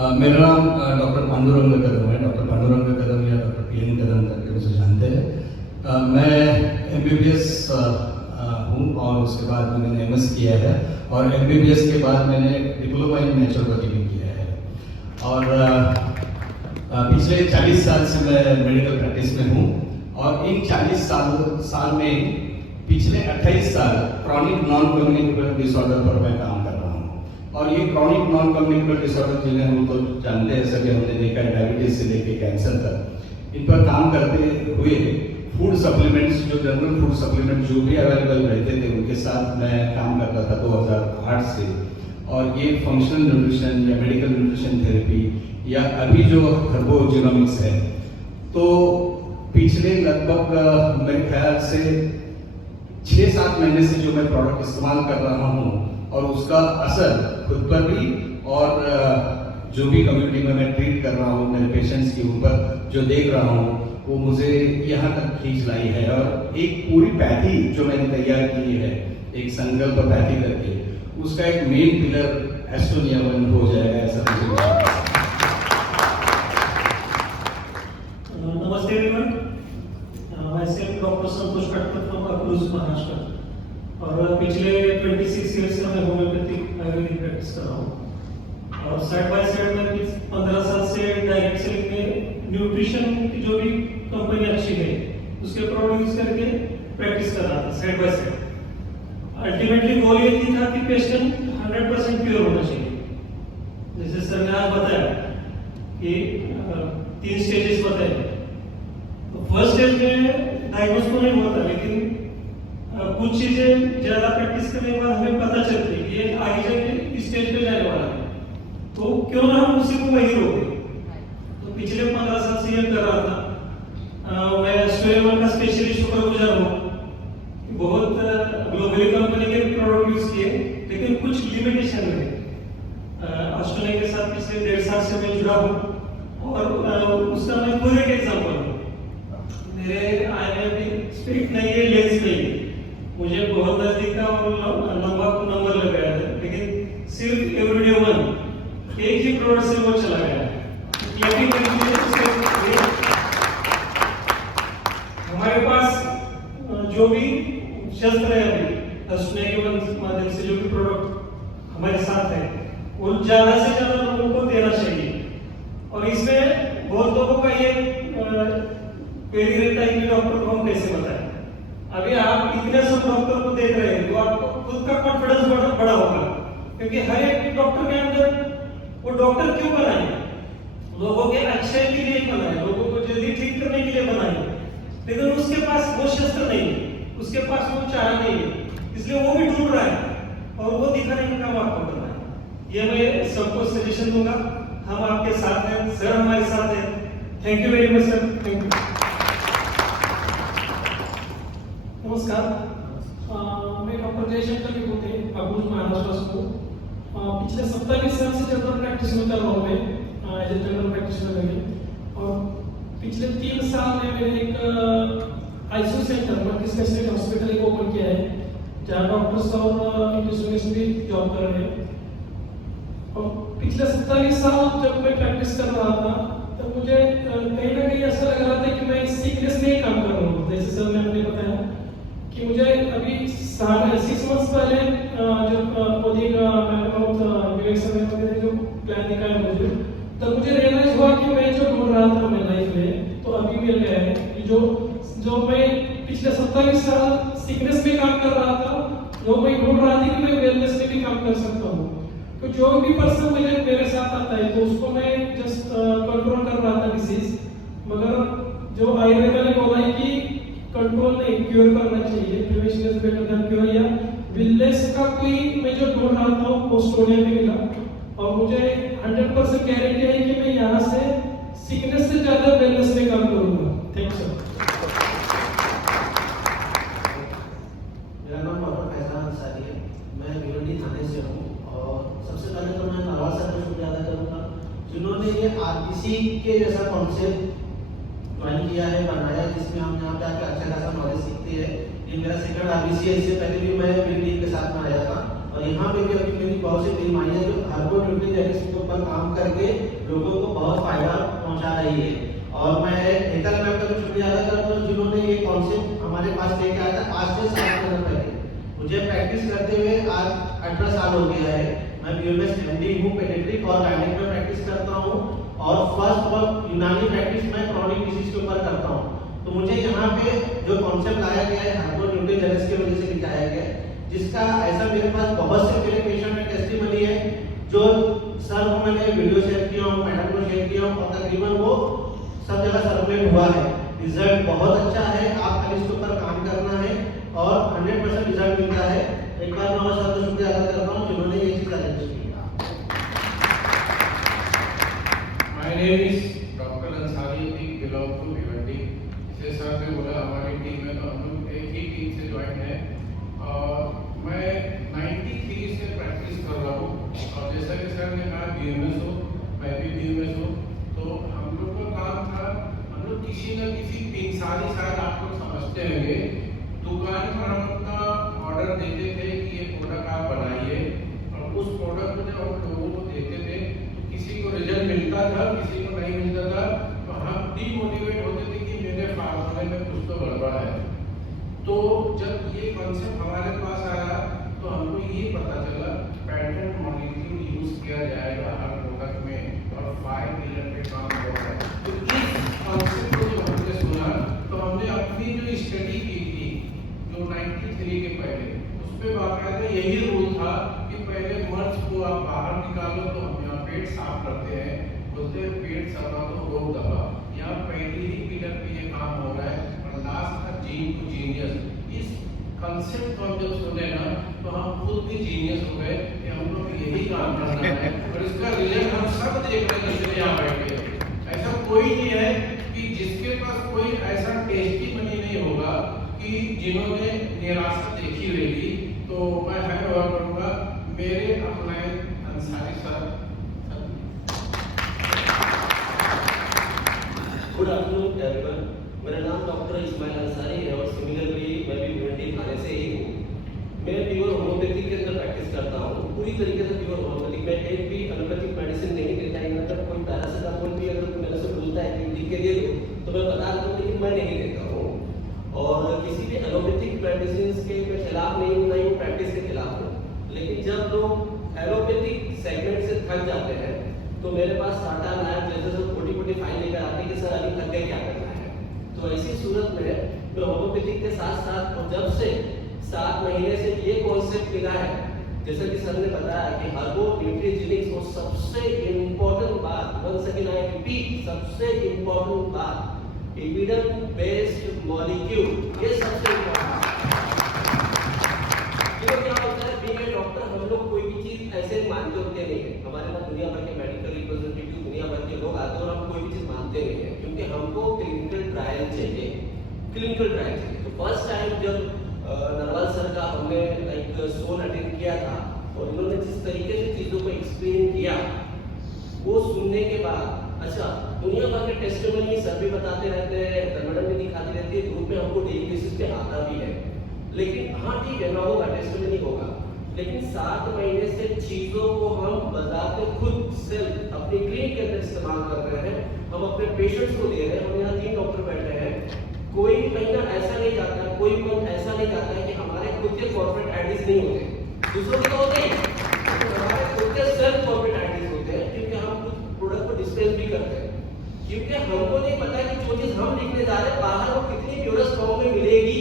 मेरा नाम डॉक्टर पांडुरंग कदम है। डॉक्टर पांडुरंग कदम या डॉक्टर PN कदम करके मुझे जानते हैं। मैं MBBS हूँ और उसके बाद मैंने MS किया है और MBBS के बाद मैंने डिप्लोमा इन नेचुरोपैथी भी किया है। और पिछले 40 साल से मैं मेडिकल प्रैक्टिस में हूँ और इन 40 साल में पिछले 28 साल क्रॉनिक नॉन कम्युनिकेबल डिसऑर्डर पर मैं काम कर रहा हूँ। और ये क्रॉनिक नॉन कम्युनिकेबल डिसऑर्डर जिन्हें हम तो जानते हैं, सभी हमने देखा है, डायबिटीज से लेके कैंसर तक, इन पर काम करते हुए फूड सप्लीमेंट्स, जो जनरल फूड सप्लीमेंट जो भी अवेलेबल रहते थे उनके साथ मैं काम करता था 2008 से। और ये फंक्शनल न्यूट्रिशन या मेडिकल न्यूट्रिशन थेरेपी या अभी जो हर्बोजेनोमिक्स है, तो पिछले लगभग मेरे ख्याल से 6-7 महीने से जो मैं प्रोडक्ट इस्तेमाल कर रहा हूँ और उसका असर खुद पर भी और जो भी कम्युनिटी में मैं ट्रीट कर रहा हूँ मेरे पेशेंट्स के ऊपर जो देख रहा हूँ, वो मुझे यहाँ तक खींच लाई है। और एक पूरी पैथी जो मैंने तैयार की है, एक संकल्प पैथी करके, उसका एक मेन पिलर एस्टोनिया 1 हो जाएगा, ऐसा मुझे विश्वास है। नमस्ते everyone, myself doctor Santosh Khatkar from accrues Maharashtra और पिछले 26 ईयर से मैं होम्योपैथिक आयुर्वेदिक प्रैक्टिस कर रहा हूँ और साइड बाय साइड में 15 साल से डायरेक्ट सेलिंग में न्यूट्रिशन की जो भी कंपनी अच्छी है उसके प्रोडक्ट यूज करके प्रैक्टिस कर रहा था साइड बाय साइड। अल्टीमेटली गोल ये थी था कि पेशेंट 100% प्योर होना चाहिए। जैसे सर ने आज बताया कि 3 स्टेजेस बताए, तो फर्स्ट स्टेज में डायग्नोस तो नहीं होता, लेकिन कुछ चीजें ज्यादा प्रैक्टिस करने के बाद हमें पता चलती है कि ये आगे जाके इस स्टेज पे जाने वाला है, तो क्यों ना हम उसी को वही रोकें। तो पिछले 15 साल से ये कर रहा था। मैं स्टोरेबल का स्पेशलिस्ट शुक्रगुजार हूँ। बहुत ग्लोबली कंपनी के प्रोडक्ट यूज किए, लेकिन कुछ लिमिटेशन है। ऑस्ट्रेलिया के साथ पिछले 1.5 साल से मैं जुड़ा हूँ और उसका मैं खुद एक एग्जाम्पल हूँ। मेरे आई में भी स्पिरिट नहीं है, लेंस नहीं है, मुझे बहुत नजदीक का और लंबा नंबर लगाया था, लेकिन सिर्फ एवरीडे 1 एक ही प्रोडक्ट से वो चला गया। हमारे पास जो भी शस्त्र है अभी स्नेक के माध्यम से जो भी प्रोडक्ट हमारे साथ है, वो ज्यादा से ज्यादा लोगों को देना चाहिए। और इसमें बहुत लोगों का ये क्वेरी रहता है कि डॉक्टर को हम कैसे बताएं। अभी आप इतने सब डॉक्टर को देख रहे हैं तो आपको खुद का कॉन्फिडेंस बड़ा होगा, क्योंकि हर एक डॉक्टर के अंदर वो डॉक्टर क्यों बनाए, लोगों के अच्छे के लिए बनाए, लोगों को जल्दी ठीक करने के लिए बनाए, लेकिन उसके पास वो शस्त्र नहीं है, उसके पास वो चारा नहीं है, इसलिए वो भी ढूंढ रहा है और वो दिखाने का काम आपको करना है। ये मैं सबको सजेशन दूंगा। हम आपके साथ हैं, सर हमारे साथ हैं। Thank you very much sir. Thank you. नमस्कार, मैं डॉक्टर जयशंकर विभूति अक्रूज महाराष्ट्र से हूँ। पिछले 27 साल से जनरल प्रैक्टिस में कर रहा हूँ मैं एज ए जनरल प्रैक्टिशनर में। और पिछले 3 साल में मैंने एक ICU centre multi speciality hospital एक ओपन किया है, जहाँ डॉक्टर्स और इंटर्निस्ट भी जॉब कर रहे हैं। और पिछले 27 साल जब मैं प्रैक्टिस कर रहा था तब मुझे कहीं ना कहीं ऐसा लग रहा था कि मैं सीक्रेट में ही काम कर रहा हूँ। जैसे सर ने अपने बताया कि मुझे अभी 6 मंथ्स पहले जब मोदी का विवेक सर ने जो प्लान दिखाया मुझे, तब मुझे रियलाइज हुआ कि मैं जो ढूंढ रहा था मेरी लाइफ में तो अभी मिल गया है कि जो मैं पिछले 27 साल सिकनेस में काम कर रहा था, जो मैं ढूंढ रहा था कि मैं वेलनेस में भी काम कर सकता हूँ। तो जो भी पर्सन मेरे साथ आता है तो उसको मैं जस्ट कंट्रोल कर रहा था डिसीज, मगर जो आयुर्वेद ने बोला है कि कंट्रोल नहीं क्योर करना चाहिए, prevention is better than cure, या वेलनेस का कोई मैं जो ढूंढ रहा था वो स्टोनिया में मिला। और मुझे 100% गारंटी है कि मैं यहाँ से सिकनेस से ज्यादा वेलनेस में काम करूंगा। Thank you sir. मेरा नाम डॉक्टर फैजान अंसारी है, मैं भिवंडी थाने से हूँ। और सबसे पहले तो मैं नवाज सर का शुक्रिया अदा करूँगा जिन्होंने ये RBC के जैसा कॉन्सेप्ट ज्वाइन किया है, बनाया, जिसमें हम यहाँ पे आके अच्छा खासा नॉलेज सीखते हैं। ये मेरा सेकंड RBC है, इससे पहले भी मैं मेरी टीम के साथ में आया था और यहाँ पे भी अभी मेरी बहुत सी टीम आई है जो हर्बल न्यूरोजेनेसिस के ऊपर काम करके लोगों को बहुत फायदा पहुंचा रही है। और मैं हेतल मैम का भी शुक्रिया अदा करता हूँ जिन्होंने ये कॉन्सेप्ट हमारे पास लेके आया था आज से 7 साल पहले। मुझे प्रैक्टिस करते हुए आज 18 साल हो गया है। मैं बीएमएस एमडी हूँ, पेडियाट्रिक और गायनेक में प्रैक्टिस करता हूँ और फर्स्ट और यूनानी प्रैक्टिस मैं क्रॉनिक डिसीज के ऊपर करता हूँ। तो मुझे यहाँ पे जो कॉन्सेप्ट लाया गया है हाइपोन्यूट्रिजेनेसिस की वजह से लिखाया गया है, जिसका ऐसा मेरे पास बहुत से मेरे पेशेंट में टेस्टिमनी है जो सर को मैंने वीडियो शेयर किया हूँ, मैडम को शेयर किया हूँ और तकरीबन वो सब जगह सर्कुलेट हुआ है। रिजल्ट बहुत अच्छा है, आप खाली इसके ऊपर काम करना है और 100% रिजल्ट मिलता है। एक बार मैं और सबका शुक्रिया अदा करता हूँ जिन्होंने ये चीज अरेंज की। My name is Dr. Ansari, I belong to Bhiwandi. जैसे सर ने बोला हमारी टीम में तो हम लोग एक ही टीम से ज्वाइन है और मैं 93 से प्रैक्टिस कर रहा हूँ और जैसा कि सर ने कहा बीएमएस हो, मैं भी बीएमएस हूँ, तो हम लोग का काम था हम लोग किसी न किसी पिंसारी शायद आप लोग समझते होंगे, दुकान पर हम लोग का ऑर्डर देते थे कि ये प्रोडक्ट आप बनाइए और उस प्रोडक्ट को जब हम लोगों को देते थे तो किसी को रिजल्ट मिलता था, किसी को नहीं मिलता था, तो हम डीमोटिवेट होते थे कि मेरे फार्मूले में कुछ तो गड़बड़ है। तो जब ये कॉन्सेप्ट हमारे पास आया तो हमको ये पता चला पैटर्न मॉलिक्यूल यूज किया जाएगा हर प्रोडक्ट में और 5 मिलियन पे काम होगा। तो इस कॉन्सेप्ट को जब हमने सुना तो हमने अपनी जो स्टडी की थी जो 93 के पहले उस पे बाकायदा यही रूल था कि पहले मर्ज को आप बाहर निकालो तो हम यहाँ पेट साफ करते हैं, बोलते हैं पेट सफा तो रोग दबा। यहाँ पहली ही पिलर पे ये काम हो रहा है और लास्ट का जीन टू जीनियस। इस कंसेप्ट को हम जब सुने ना तो हम खुद भी जीनियस हो गए कि हम लोग यही काम करना है और इसका रिजल्ट हम सब देख रहे हैं जिसने यहाँ बैठे। ऐसा कोई नहीं है कि जिसके पास कोई ऐसा टेस्टी मनी नहीं होगा कि जिन्होंने निराशा देखी होगी। तो मैं हैंड ओवर करूँगा मेरे अपने Ansari sir. Good afternoon everyone, मेरा नाम डॉक्टर इस्माइल अंसारी है और सिमिलरली मैं भी भिवंडी थाने से ही हूँ। मैं प्योर होम्योपैथिक के अंदर प्रैक्टिस करता हूँ, पूरी तरीके से प्योर होम्योपैथिक। मैं एक भी एलोपैथिक मेडिसिन नहीं देता। मतलब कोई पैरासिटामोल भी अगर मेरे से पूछता है कि लिख के दे दो तो मैं बता देता हूँ, लेकिन मैं नहीं देता हूँ। और किसी भी एलोपैथिक मेडिसिन के मैं खिलाफ नहीं हूँ, नहीं प्रैक्टिस के खिलाफ हूँ। लेकिन जब लोग एलोपैथिक सेगमेंट से थक जाते हैं तो मेरे पास साटा नायक जैसे सब छोटी फाइल लेकर आते हैं कि सर अभी थक गए क्या करना है। तो ऐसी सूरत में मैं होम्योपैथिक के साथ साथ और जब से 7 महीने से ये कॉन्सेप्ट मिला है, जैसे कि सर ने बताया कि हाइपोन्यूट्रिजेनिक्स और सबसे इम्पोर्टेंट बात, वंस अगेन आई रिपीट, सबसे इम्पोर्टेंट बात एविडेंस बेस्ड मॉलिक्यूल, ये सबसे इम्पोर्टेंट है। क्या होता है बीए डॉक्टर हम लोग कोई भी चीज ऐसे मानते होते नहीं है। हमारे पास दुनिया भर के मेडिकल रिप्रेजेंटेटिव, दुनिया भर के लोग आते हैं और हम कोई भी चीज मानते नहीं है क्योंकि हमको क्लिनिकल ट्रायल चाहिए, क्लिनिकल ट्रायल चाहिए। तो फर्स्ट टाइम जब नरवाल सर का हमने लाइक सोल अटेंड किया था और इन्होंने जिस तरीके से चीजों को एक्सप्लेन किया वो सुनने के बाद अच्छा दुनिया भर के टेस्टिमनी सर भी बताते रहते हैं, मैडम भी दिखाती रहती है, ग्रुप में हमको डेली बेसिस पे आता भी है। लेकिन हाँ ठीक है ना होगा, टेस्टिमनी होगा, लेकिन 7 महीने से चीजों को हम बजाते खुद सेल्फ अपनी क्लिनिक के अंदर इस्तेमाल कर रहे हैं, हम अपने पेशेंट्स को दे रहे हैं। हम यहाँ 3 डॉक्टर बैठे हैं, कोई भी महीना ऐसा नहीं जाता है, कोई मंथ ऐसा नहीं जाता है कि हमारे खुद के कॉर्पोरेट आईडीज नहीं होते, दूसरों के तो होते हैं, तो हमारे खुद के सेल्फ कॉर्पोरेट आईडीज होते हैं क्योंकि हम कुछ प्रोडक्ट को डिस्पेंस भी करते हैं। क्योंकि हमको नहीं पता कि जो चीज हम लिखने जा रहे हैं बाहर वो कितनी प्योरेस्ट फॉर्म में मिलेगी,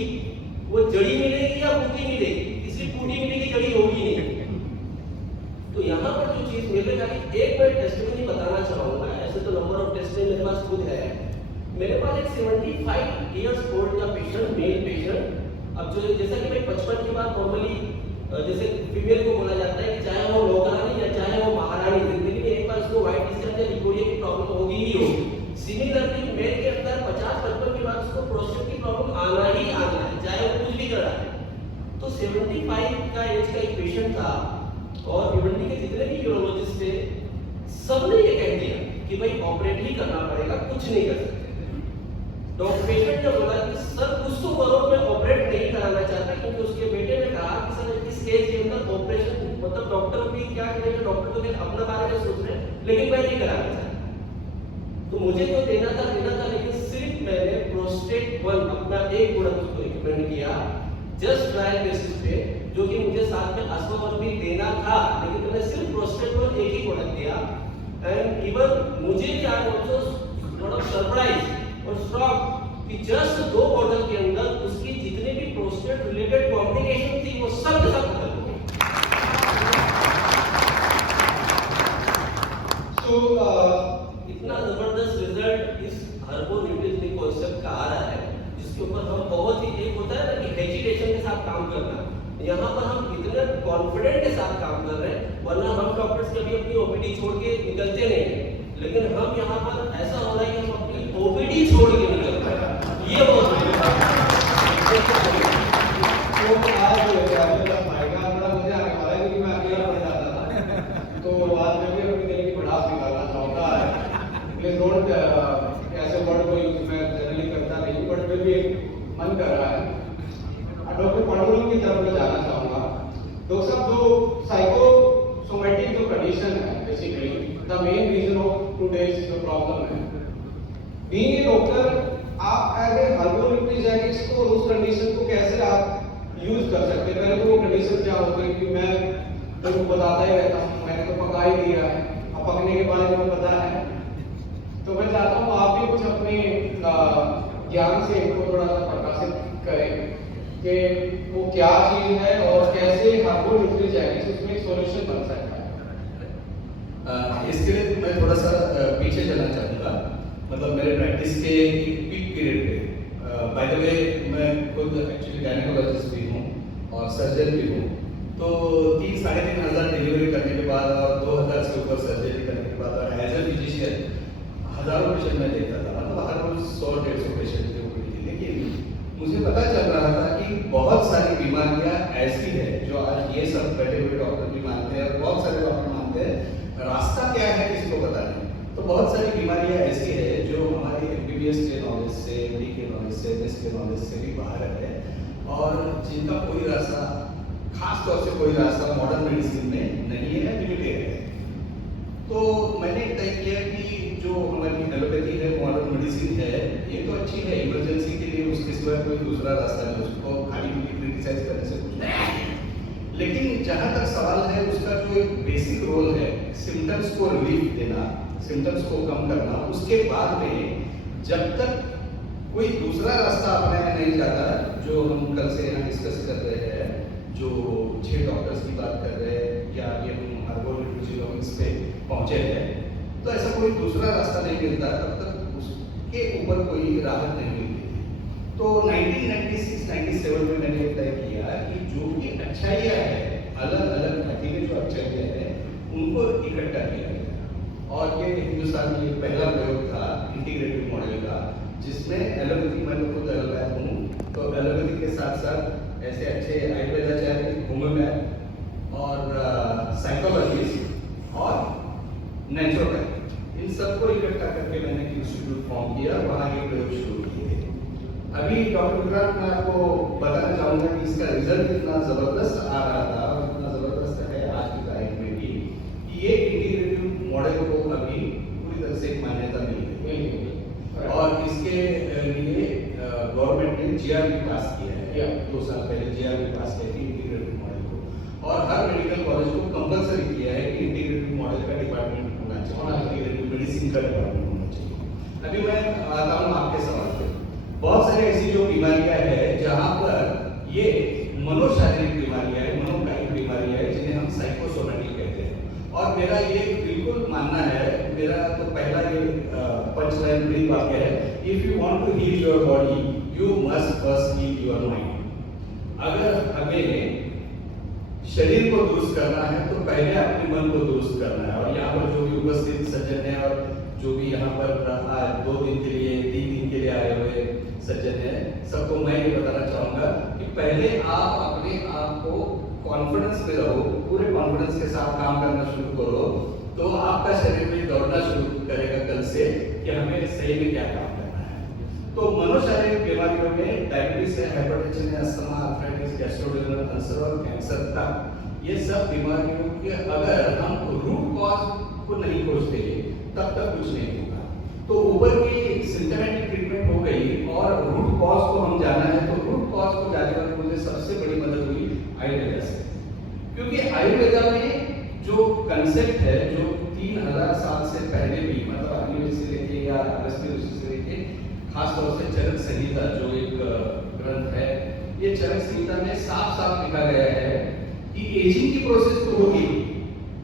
वो जड़ी मिलेगी या बूटी मिलेगी, इसलिए बूटी मिलेगी जड़ी होगी नहीं। तो यहाँ पर जो चीज मिलेगा, एक मैं टेस्टिमनी बताना चाहूंगा। ऐसे तो नंबर ऑफ टेस्टिमनी मेरे पास खुद है। मेरे पास एक 75 इयर्स ओल्ड का पेशेंट, मेल पेशेंट, अब जो जैसा कि भाई 55 के बाद नॉर्मली जैसे फीमेल को बोला जाता है कि चाहे वो नौकरानी या चाहे वो महारानी, जिंदगी में एक बार उसको व्हाइट डिस्क या लिकोरिया की प्रॉब्लम होगी ही होगी। सिमिलरली मेल के अंदर 50-55 के बाद उसको प्रोस्टेट की प्रॉब्लम आना ही आना है, चाहे वो कुछ भी कर रहा है। तो 75 का एज का एक पेशेंट था और भिवंडी के जितने भी यूरोलॉजिस्ट थे सबने ये कह दिया कि भाई ऑपरेट ही करना पड़ेगा, कुछ नहीं कर सकते। डॉक्टर पेशेंट ने बोला कि सर कुछ तो करो, मैं ऑपरेट नहीं कराना चाहता, क्योंकि उसके बेटे ने कहा कि सर इस केस के अंदर ऑपरेशन मतलब डॉक्टर भी क्या करेंगे, डॉक्टर लोग एक अपने बारे में सोच रहे हैं, लेकिन मैं नहीं कराना चाहता। तो मुझे जो देना था, लेकिन सिर्फ मैंने प्रोस्टेट 1 अपना एक प्रोडक्ट को रिकमेंड किया जस्ट ट्रायल बेसिस पे, जो कि मुझे साथ में अश्वगंधा भी देना था, लेकिन मैंने सिर्फ प्रोस्टेट 1 एक ही प्रोडक्ट दिया। एंड इवन मुझे भी I also lot of surprise और शॉक कि जस्ट 2 बॉटल के अंदर उसकी जितने भी प्रोस्टेट रिलेटेड कॉम्प्लिकेशन थी वो सब के सब खत्म हो गई। So, इतना जबरदस्त रिजल्ट इस हर्बो न्यूट्रिशन कॉन्सेप्ट का आ रहा है, जिसके ऊपर हम बहुत ही, एक होता है ना कि हेजिटेशन के साथ काम करना, यहाँ पर हम इतने कॉन्फिडेंट के साथ काम कर रहे हैं। वरना हम डॉक्टर्स कभी अपनी ओपीडी छोड़ के निकलते नहीं हैं, लेकिन हम यहाँ पर ऐसा हो रहा है कि हम अपनी ओपीडी छोड़ के निकल रहे हैं। ये बहुत तो आज फायदा बड़ा मुझे आने वाला है, क्योंकि मैं अकेला पड़ जाता था। तो आज मैं भी अपनी दिल की भड़ास निकालना चाहता है। प्लीज डोंट ऐसे वर्ड को यूज मैं जनरली करता नहीं, बट फिर भी मन कर रहा है। डॉक्टर पांडुरंग की तरफ मैं जाना चाहूंगा। डॉक्टर साहब, जो साइकोसोमैटिक जो कंडीशन है, basically the main reason of today's जो प्रॉब्लम है, बीइंग ए डॉक्टर, आप एज ए हर्बोलॉजिस्ट को उस कंडीशन को कैसे आप यूज कर सकते हैं? पहले तो वो कंडीशन क्या होता है कि मैं तो बताता ही रहता हूँ, मैंने तो पका ही दिया है, अब पकने के बारे में पता है। तो मैं चाहता हूँ आप भी कुछ अपने ज्ञान से इनको थोड़ा सा प्रकाशित करें कि वो क्या चीज है और कैसे हर्बोलॉजिस्ट उसमें एक सॉल्यूशन बन सकता है। इसके लिए मैं थोड़ा सा पीछे चलना चाहूँगा, मतलब मेरे प्रैक्टिस के पीक पीरियड पे। बाय द वे, मैं खुद एक्चुअली गायनेकोलॉजिस्ट भी हूँ और सर्जन भी हूँ। तो 3-3.5 हज़ार डिलीवरी करने के बाद और 2000 से ऊपर सर्जरी करने के बाद और एज ए फिजिशियन हजारों पेशेंट मैं देखता था, मतलब हर रोज 100-150 पेशेंट थे वो थी। लेकिन मुझे पता चल रहा था कि बहुत सारी बीमारियां ऐसी है जो आज ये सब बैठे हुए डॉक्टर भी मानते हैं और बहुत सारे डॉक्टर मानते हैं, रास्ता क्या है किसी को पता नहीं। तो बहुत सारी बीमारियां ऐसी है जो हमारी एमबीबीएस के नॉलेज से, एमडी के नॉलेज से, एमएस के नॉलेज से भी बाहर है और जिनका कोई रास्ता, खास तौर से कोई रास्ता मॉडर्न मेडिसिन में नहीं है, लिमिटेड है। तो मैंने तय किया कि जो हमारी एलोपैथी है, मॉडर्न मेडिसिन है, ये तो अच्छी है इमरजेंसी के लिए, उसके सिवा कोई दूसरा रास्ता नहीं, उसको खाली क्रिटिसाइज करने से कुछ नहीं। लेकिन जहाँ तक सवाल है उसका जो एक बेसिक रोल है, सिम्टम्स को रिलीफ देना, सिम्टम्स को कम करना, उसके बाद में जब तक कोई दूसरा रास्ता अपनाया नहीं जाता, जो हम कल से यहाँ डिस्कस कर रहे हैं, जो 6 डॉक्टर्स की बात कर रहे हैं या ये हम हर्बोलॉजिस्ट पे पहुंचे हैं, तो ऐसा कोई दूसरा रास्ता नहीं मिलता, तब तक उसके ऊपर कोई राहत नहीं मिलती। तो 1996-97 में मैंने तय किया कि जो भी अच्छाइयाँ है, अलग अलग घाटी में जो अच्छाइयाँ है, उनको इकट्ठा किया गया। और ये हिंदुस्तान की पहला प्रयोग था इंटीग्रेटिव मॉडल का, जिसमें एलोपैथी, मैं तो खुद एलोपैथ हूँ, तो एलोपैथी के साथ साथ ऐसे अच्छे आयुर्वेदाचार्य, होम्योपैथ और साइकोलॉजिस्ट और नेचुरोपैथ, इन सबको इकट्ठा करके मैंने एक इंस्टीट्यूट फॉर्म किया, वहाँ ये प्रयोग शुरू किए। अभी डॉक्टर विक्रांत, मैं आपको बताना चाहूँगा कि इसका रिजल्ट इतना ज़बरदस्त आ रहा था और इतना ज़बरदस्त है आज की तारीख में भी कि ये इंटीग्रेटिव मॉडल को अभी पूरी तरह से एक मान्यता मिल गई और इसके लिए गवर्नमेंट ने जीआरबी पास किया है, 2 साल पहले जीआरबी पास किया है इंटीग्रेटिव मॉडल को, और हर मेडिकल कॉलेज को कंपलसरी किया है कि इंटीग्रेटिव मॉडल का डिपार्टमेंट होना चाहिए, इंटीग्रेटिव मेडिसिन का डिपार्टमेंट होना चाहिए। अभी मैं आता हूँ आपके सवाल पे। बहुत सारी ऐसी जो बीमारियां हैं जहाँ पर ये मनोशारीरिक बीमारियां हैं, मनोकायिक बीमारियां हैं, जिन्हें हम साइकोसोमैटिक कहते हैं। और मेरा ये बिल्कुल मानना है, मेरा तो पहला ये पंचलाइन ब्रीफ वाक्य है, if you want to heal your body you must first heal your mind. अगर हमें शरीर को दुरुस्त करना है तो पहले अपने मन को दुरुस्त करना है। और यहाँ पर जो भी उपस्थित सज्जन है और जो भी यहाँ पर 2 दिन के लिए, 3 दिन के लिए आए हुए सज्जन है, सबको मैं ये बताना चाहूँगा कि पहले आप अपने आप को कॉन्फिडेंस में रहो, पूरे कॉन्फिडेंस के साथ काम करना शुरू करो, तो आपका शरीर भी दौड़ना शुरू करेगा कल से कि हमें सही में क्या काम करना है। तो मनोशारीरिक बीमारियों में डायबिटीज है, हाइपरटेंशन है, अस्थमा, आर्थराइटिस, गैस्ट्रोइंटेस्टाइनल अल्सर और कैंसर तक, ये सब बीमारियों के अगर हम रूट को नहीं खोजते तब तक कुछ नहीं होगा। तो ऊपर की सिम्टोमेटिक ट्रीटमेंट हो गई और रूट कॉज को हम जाना है, तो रूट कॉज को जानने में मुझे सबसे बड़ी मदद हुई आयुर्वेदा से, क्योंकि आयुर्वेदा में जो कंसेप्ट है जो 3000 साल से पहले भी, मतलब अग्निवेद से लेके या अगस्त्य ऋषि से लेके खासतौर से चरक संहिता जो एक ग्रंथ है, ये चरक संहिता में साफ साफ लिखा गया है कि एजिंग की प्रोसेस तो होगी,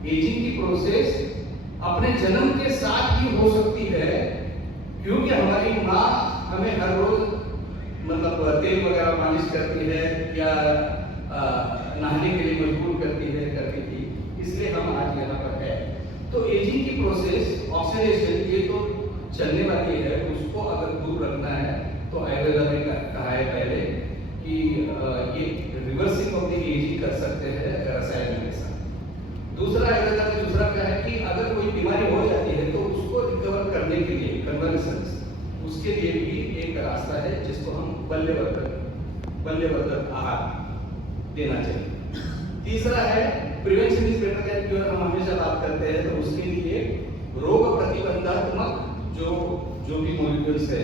एजिंग की प्रोसेस अपने जन्म के साथ ही हो सकती है, क्योंकि हमारी माँ हमें हर रोज मतलब तेल वगैरह मालिश करती है या नहाने के लिए मजबूर करती थी, इसलिए हम आज यहाँ पर है। तो एजिंग की प्रोसेस, ऑक्सीडेशन, ये तो चलने वाली है, उसको अगर दूर रखना है तो आयुर्वेदा में कहा है पहले कि ये रिवर्सिंग ऑफ द एजिंग कर सकते हैं रसायन के साथ। दूसरा आयुर्वेदा में दूसरा क्या है कि अगर कोई बीमारी हो जाती है तो उसको रिकवर करने के लिए कन्वर्सेंस, उसके लिए भी एक रास्ता है जिसको हम बल्यवर्धक आहार देना चाहिए। तीसरा है prevention is better than cure, हम हमेशा बात करते हैं, तो उसके लिए रोग प्रतिबंधात्मक जो भी मॉलिक्यूल्स है,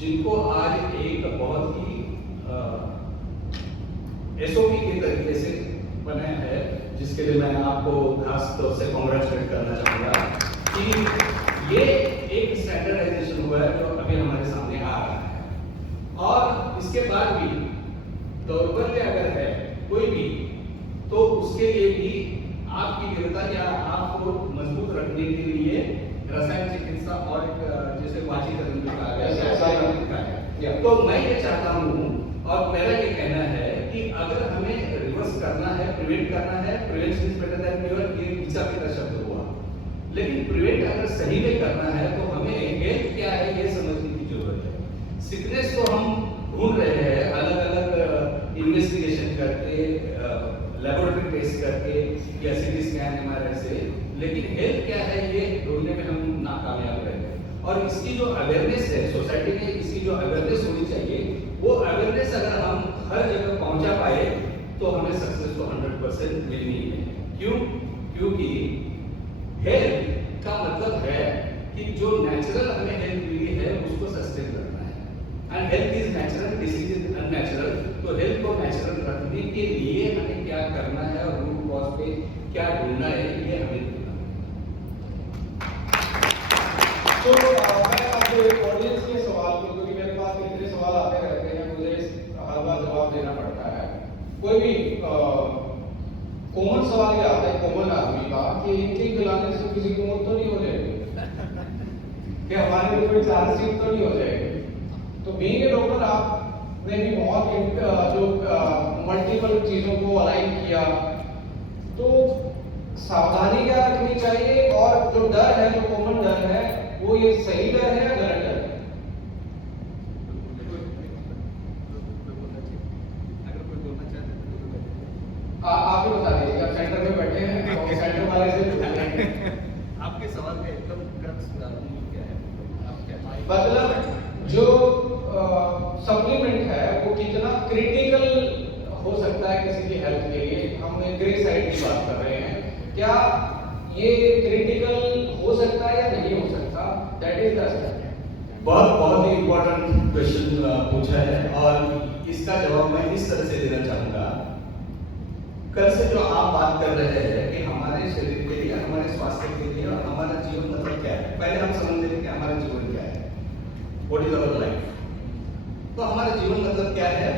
जिनको आज एक बहुत ही एसओपी के तरीके से बनाया है, जिसके लिए मैं आपको खास तौर से कांग्रेचुलेट करना चाहूंगा कि ये एक स्टैंडर्डाइजेशन हुआ है जो अभी हमारे सामने आ रहा है। और इसके बाद भी दौर्बल्य अगर है कोई भी, तो उसके लिए भी आपकी दृढ़ता या आपको मजबूत रखने के लिए रसायन चिकित्सा और जैसे वाची कदम भी कहा गया, तो मैं ये चाहता हूँ और मेरा ये कहना है कि अगर हमें रिवर्स करना है, प्रिवेंट करना है, prevention is better than cure, ये पीछा का शब्द हुआ, लेकिन प्रिवेंट अगर सही में करना है तो हमें हेल्थ क्या है ये समझने की जरूरत है। सिकनेस को हम ढूंढ रहे हैं अलग अलग इन्वेस्टिगेशन करके, लेबोरेटरी टेस्ट करके या सीटी स्कैन एमआरआई से, लेकिन हेल्थ क्या है ये ढूंढने में हम नाकामयाब रहे हैं। और इसकी जो अवेयरनेस है सोसाइटी में, इसकी जो अवेयरनेस होनी चाहिए, वो अवेयरनेस अगर हम हर जगह पहुंचा पाए तो हमें सक्सेस तो 100% मिलनी है। क्यों? क्योंकि हेल्थ का मतलब है कि जो नेचुरल हमें हेल्थ मिली है उसको सस्टेन करना है, and health is natural, disease is unnatural. तो हेल्थ को नेचुरल रखने के लिए हमें क्या करना है और रूट कॉज पे क्या ढूंढना है, ये हमें ढूंढना है। तो मैं आपको एक ऑडियंस के सवाल को, क्योंकि मेरे पास इतने सवाल आते रहते हैं, मुझे हर बार जवाब देना पड़ता है। कोई भी कॉमन सवाल ये आता है कॉमन आदमी का कि इनके गिलाने से किसी की मौत तो नहीं हो जाएगी, कि हमारे लिए कोई चार्जशीट तो नहीं हो जाएगी। तो बीइंग ए डॉक्टर आपने भी बहुत जो मल्टीपल चीजों को अलाइन किया, तो सावधानी क्या रखनी चाहिए, और जो डर है, जो कॉमन डर है, वो ये सही डर है या गलत डर है? आप ही बता दीजिए, आप सेंटर में बैठे हैं और सेंटर वाले से पूछेंगे। आपके सवाल का एकदम क्या है, आप क्या मतलब जो सप्लीमेंट है वो कितना क्रिटिकल हो सकता है किसी की हेल्थ के लिए, हम ग्रे साइड की बात कर रहे हैं, क्या ये क्रिटिकल हो सकता है या नहीं हो सकता? दैट इज द बहुत ही इम्पोर्टेंट क्वेश्चन पूछा है, और इसका जवाब मैं इस तरह से देना चाहूंगा। कल से जो आप बात कर रहे हैं कि हमारे शरीर के लिए, हमारे स्वास्थ्य के लिए और हमारा जीवन मतलब क्या है, पहले हम समझ लें कि हमारा जीवन क्या है, व्हाट इज आवर लाइफ। तो हमारा जीवन मतलब क्या है,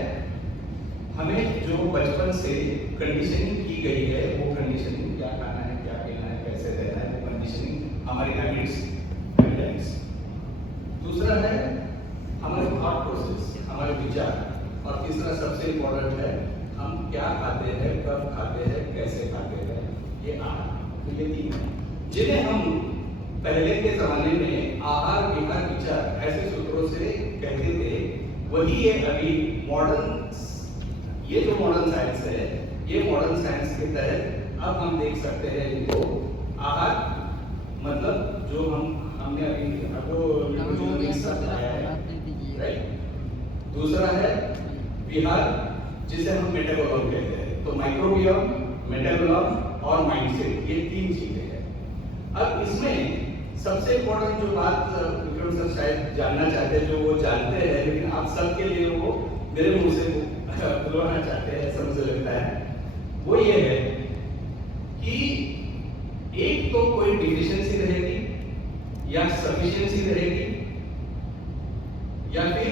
हमें जो बचपन से कंडीशनिंग की गई है, वो कंडीशनिंग, क्या खाना है, क्या पीना है, कैसे रहना है, वो कंडीशनिंग हमारी हैबिट्स। दूसरा है हमारे थॉट प्रोसेस, हमारे विचार, और तीसरा सबसे इम्पोर्टेंट है हम क्या खाते हैं, कब खाते हैं, कैसे खाते हैं, ये आहार। तो ये तीन है जिन्हें हम पहले के जमाने में आहार विहार विचार ऐसे सूत्रों से कहते थे, वही ये अभी मॉडर्न, ये जो मॉडर्न साइंस है, ये मॉडर्न साइंस के तहत अब हम देख सकते हैं इनको। आहार मतलब जो हमने अभी राइट। दूसरा है विहार, जिसे हम मेटाबोलॉम कहते हैं। तो माइक्रोबियम, मेटाबोलॉम और माइंडसेट, ये तीन चीजें हैं। अब इस सबसे इम्पोर्टेंट जो बात विक्रम सर शायद जानना चाहते हैं, जो वो जानते हैं लेकिन आप सबके लिए वो मेरे मुंह से बुलवाना चाहते हैं, ऐसा मुझे लगता है, वो ये है कि एक तो कोई डिफिशियंसी रहेगी या सफिशिएंसी रहेगी या फिर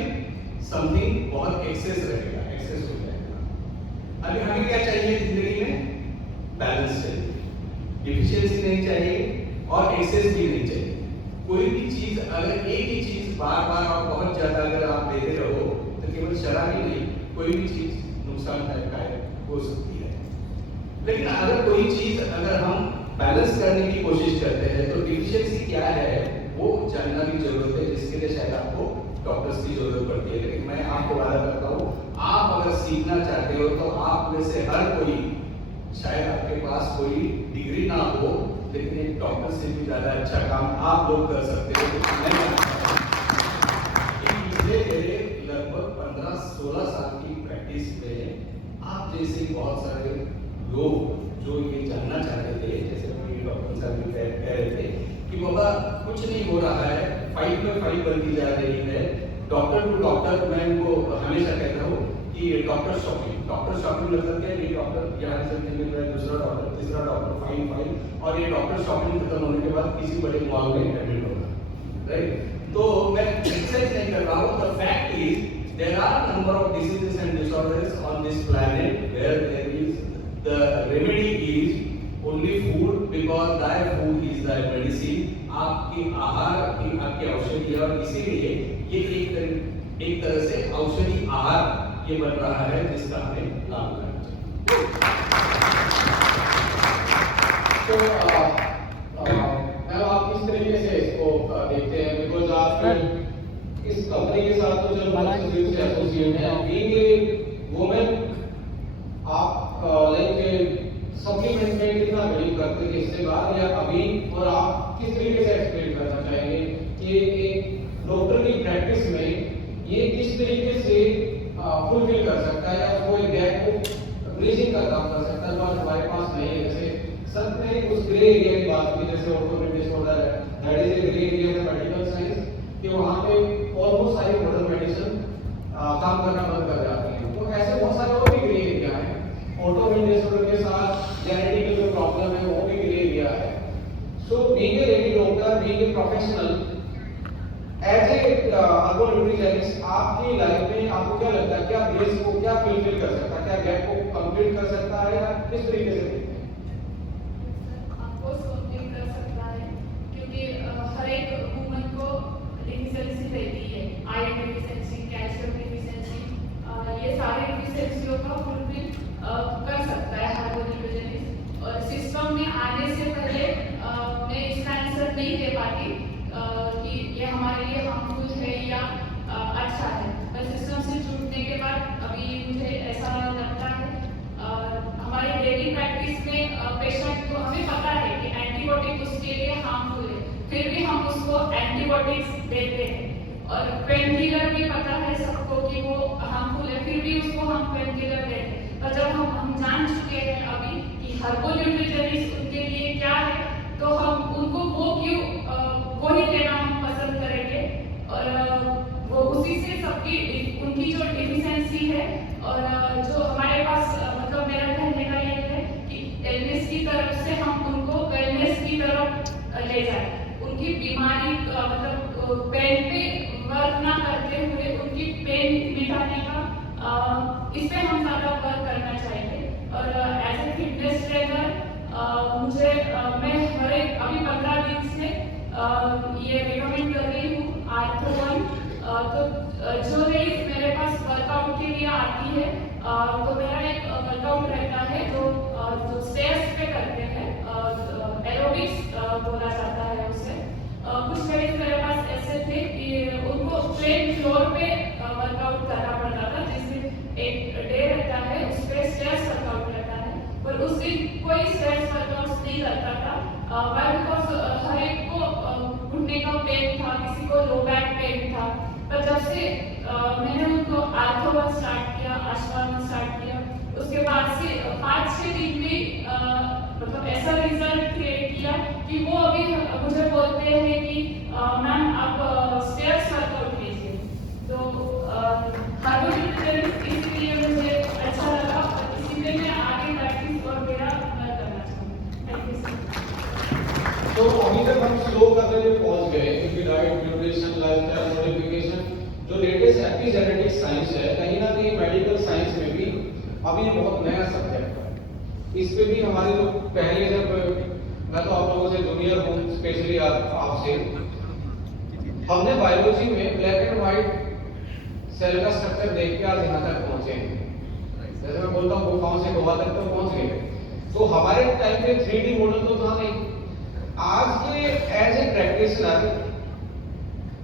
समथिंग बहुत एक्सेस रहेगा, एक्सेस हो जाएगा। अभी हमें क्या चाहिए जिंदगी में? बैलेंस चाहिए, डिफिशियंसी नहीं चाहिए और एक्सेस भी नहीं चाहिए। कोई भी चीज अगर एक ही चीज बार बार और बहुत ज्यादा अगर आप लेते रहो तो केवल शराब ही नहीं, कोई भी चीज नुकसानदायक हो सकती है। लेकिन अगर कोई चीज अगर हम बैलेंस करने की कोशिश करते हैं तो डिफिशियंसी क्या है वो जानना भी जरूरत है, जिसके लिए शायद आपको डॉक्टर्स की जरूरत पड़ती है। लेकिन मैं आपको वादा करता हूँ, आप अगर सीखना चाहते हो तो आप में से हर कोई, शायद आपके पास कोई डिग्री ना हो लेकिन एक डॉक्टर से भी ज्यादा अच्छा काम आप लोग कर सकते हो। पिछले मेरे लगभग 15-16 साल की प्रैक्टिस में आप जैसे बहुत सारे लोग जो ये जानना चाहते थे, जैसे डॉक्टर साहब भी कह रहे थे कि बाबा कुछ नहीं हो रहा है, फाइल पे फाइल बनती जा रही है, डॉक्टर टू डॉक्टर। मैं इनको हमेशा कहता हूँ कि डॉक्टर शॉपिंग मतलब क्या है, ये डॉक्टर यहाँ से मिल रहा है, दूसरा डॉक्टर, तीसरा डॉक्टर, फाइल, और ये डॉक्टर शॉपिंग खत्म होने के बाद किसी बड़े मॉल में एडमिट होगा, राइट? तो मैं एक्सरसाइज नहीं कर रहा हूँ। The fact is there are number of diseases and disorders on this planet where there is the remedy is only food, because thy food is thy medicine। आपकी आहार आपकी औषधि है, और इसीलिए ये एक तरह से औषधि आहार ये बन रहा है जिसका हमें लाभ उठाना चाहिए। तो मैम आप किस तरीके से इसको देखते हैं? बिकॉज आप इस कंपनी के साथ तो जब से एसोसिएट है, बीइंग ए वुमेन, आप लाइक सप्लीमेंट में कितना बिलीव करते थे इससे बाद या अभी, और आप किस तरीके से एक्सप्लेन करना चाहेंगे कि एक डॉक्टर की प्रैक्टिस में ये किस तरीके से फुलफिल कर सकता है या उसको एक गैप को ब्रिजिंग का काम कर सकता है जो आज हमारे पास नहीं है? जैसे सब ने उस ग्रे एरिया की बात की, जैसे ऑर्थोपेडिक डिसऑर्डर है, that is a grey area of medical science, कि वहाँ पे ऑलमोस्ट सारी मॉडर्न मेडिसिन काम करना बंद कर जाती है। तो ऐसे बहुत सारे और भी ग्रे एरिया है, ऑटोइम्यून डिसऑर्डर के साथ जेनेटिक जो प्रॉब्लम है वो भी ग्रे एरिया है। So being a lady doctor, being a professional, as a urban nutritionist, आपकी लाइफ में आपको क्या लगता है, क्या बेस को क्या फुलफिल कर सकता है, क्या गैप को कंप्लीट कर सकता है, या किस तरीके से देखते हैं? आपको फुलफिल कर सकता है, क्योंकि हर एक वुमन को डिफिशियंसी रहती है, आयरन डिफिशियंसी, कैल्शियम डिफिशियंसी, ये सारे डिफिशियंसियों का फुलफिल कर सकता है हार्मोन न्यूट्रिशनिस्ट। और सिस्टम में आने से पहले मैं इसका आंसर नहीं दे पाती कि ये हमारे लिए हार्मफुल है या अच्छा है, पर सिस्टम से जुड़ने के बाद अभी मुझे ऐसा लगता है। हमारे डेली प्रैक्टिस में पेशेंट को हमें पता है कि एंटीबायोटिक उसके लिए हार्मफुल है, फिर भी हम उसको एंटीबायोटिक्स देते हैं, और पेन किलर भी पता है सबको कि वो हार्मफुल है, फिर भी उसको हम पेन किलर देते हैं। पर जब हम जान चुके हैं अभी कि हर्बल न्यूट्रिशनिस्ट उनके लिए क्या है, तो हम उनको वो क्यों वो ही देना हम पसंद करेंगे, और वो उसी से सबकी उनकी जो डिफिशियंसी है, और जो हमारे पास मतलब मेरा कहने का ये है कि वेलनेस की तरफ से हम उनको वेलनेस की तरफ ले जाए, उनकी बीमारी मतलब पेन पे वर्क ना करते हुए उनकी पेन मिटाने का इस पे हम ज़्यादा वर्क करना चाहिए। और एज ए फिटनेस ट्रेनर मुझे मैं हर एक अभी 15 दिन से ये रिकमेंड कर रही हूँ R1। तो जो लेडीज मेरे पास वर्कआउट के लिए आती है, तो मेरा एक वर्कआउट रहता है जो स्टेयर्स पे करते हैं, एरोबिक्स बोला जाता है उसे। कुछ लेडीज मेरे पास ऐसे थे कि उनको प्लेन फ्लोर पे वर्कआउट करना पड़ता था, जिस दिन एक डे रहता है उस पे स्टेयर्स वर्कआउट रहता है, पर उस दिन कोई स्टेयर्स वर्कआउट नहीं करता था, बिकॉज हर एक को घुटने का पेन था, किसी को लो बैक पेन था। पर जब से मैंने उनको आर्थो स्टार्ट किया, आश्वासन स्टार्ट किया, उसके बाद से 5-6 दिन में मतलब ऐसा रिजल्ट क्रिएट किया कि वो अभी मुझे बोलते हैं तो अभी तक हम स्लो करते हुए पहुंच गए क्योंकि डाइट, न्यूट्रिशन, लाइफस्टाइल मॉडिफिकेशन जो लेटेस्ट एपिजेनेटिक साइंस है, कहीं ना कहीं मेडिकल साइंस में भी अभी बहुत नया सब्जेक्ट है। इस पे भी हमारे जो पहले जब मैं तो आप लोगों से जूनियर हूँ, स्पेशली आपसे, हमने बायोलॉजी में ब्लैक एंड व्हाइट सेल का स्ट्रक्चर देख के आज यहाँ तक पहुंचे हैं। जैसे मैं बोलता हूँ गुफाओं से गोवा तक तो पहुंच गए, तो हमारे टाइम पे 3D मॉडल तो था नहीं। आज के एज ए प्रैक्टिशनर